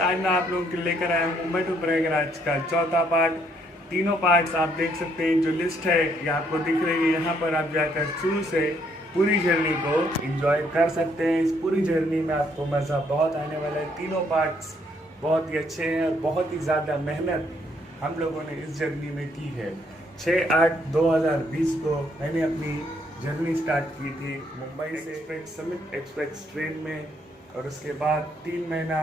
आज मैं आप लोगों के लेकर आया हूँ मुंबई टू प्रयागराज का चौथा पार्ट। तीनों पार्ट्स आप देख सकते हैं, जो लिस्ट है ये आपको दिख रही है। यहाँ पर आप जाकर शुरू से पूरी जर्नी को एंजॉय कर सकते हैं। इस पूरी जर्नी में आपको मज़ा बहुत आने वाला है। तीनों पार्ट्स बहुत ही अच्छे हैं और बहुत ही ज़्यादा मेहनत हम लोगों ने इस जर्नी में की है। 6/8/2020 को मैंने अपनी जर्नी स्टार्ट की थी मुंबई से समिट एक्सप्रेस ट्रेन में, और उसके बाद 3 महीना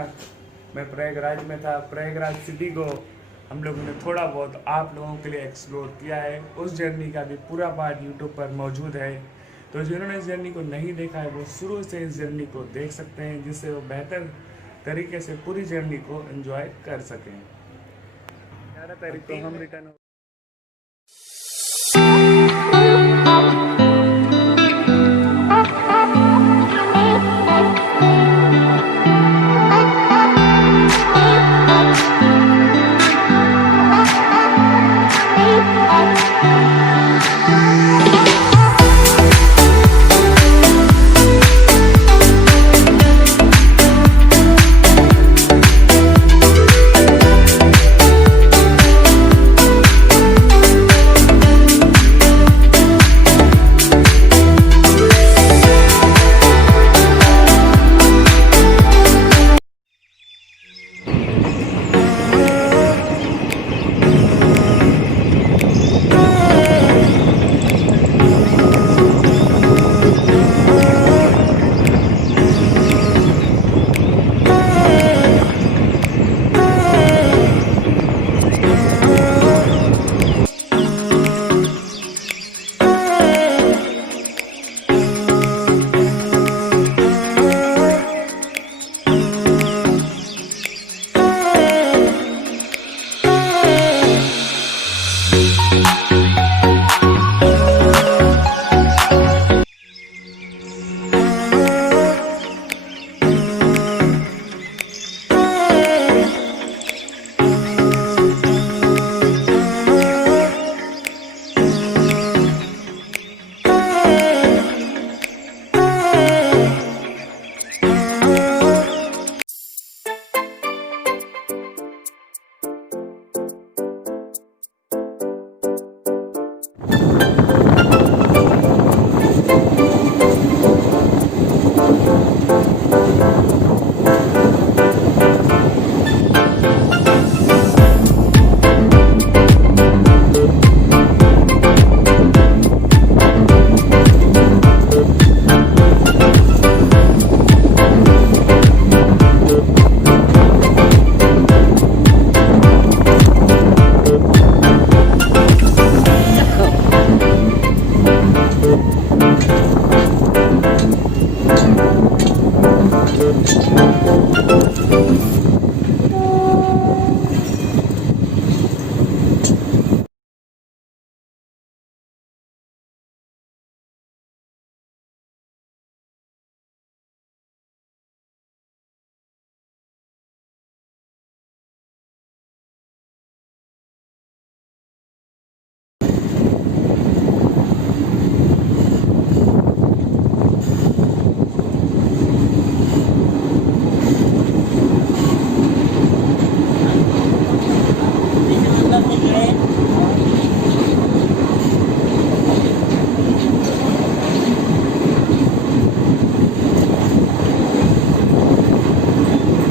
मैं प्रयागराज में था। प्रयागराज सिटी को हम लोगों ने थोड़ा बहुत आप लोगों के लिए एक्सप्लोर किया है। उस जर्नी का भी पूरा पार्ट यूट्यूब पर मौजूद है, तो जिन्होंने इस जर्नी को नहीं देखा है वो शुरू से इस जर्नी को देख सकते हैं, जिससे वो बेहतर तरीके से पूरी जर्नी को एंजॉय कर सकें। 11 तारीख को हम रिटर्न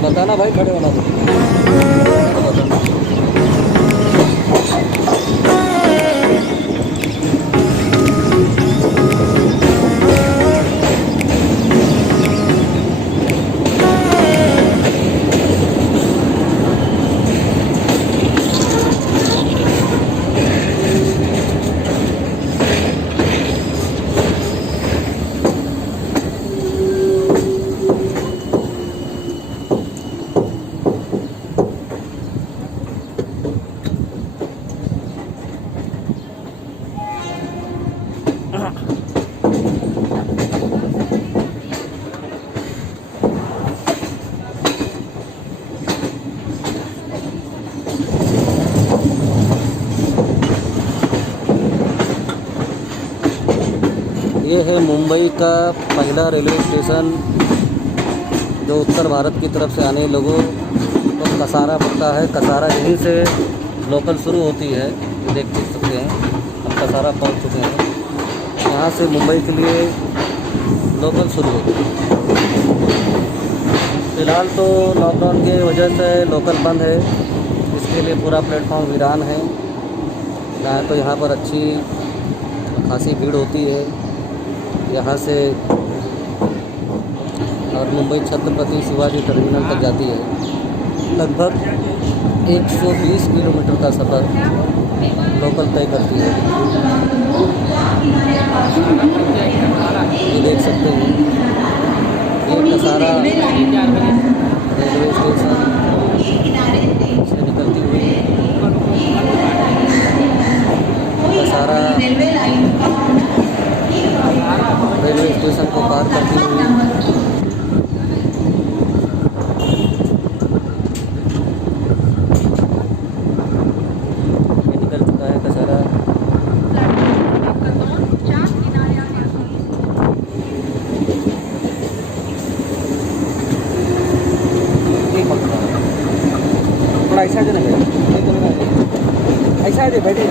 बताना भाई, खड़े होना तो ये है मुंबई का पहला रेलवे स्टेशन जो उत्तर भारत की तरफ से आने लोगों को कसारा पड़ता है। कसारा यहीं से लोकल शुरू होती है, ये देख सकते हैं। हम कसारा पहुंच चुके हैं। यहाँ से मुंबई के लिए लोकल शुरू होती है। फ़िलहाल तो लॉकडाउन की वजह से लोकल बंद है, इसके लिए पूरा प्लेटफॉर्म वीरान है। तो यहाँ पर अच्छी खासी भीड़ होती है यहाँ से, और मुंबई छत्रपति शिवाजी टर्मिनल तक जाती है। लगभग 120 किलोमीटर का सफ़र लोकल तय करती है। ये देख सकते हैं, ये कसारा रेलवे स्टेशन से निकलती हुई कसारा रेलवे स्टेशन को पार करती हुई ये निकल चुका है कसारा। थोड़ा ऐसा जो ना ऐसा जो बैठे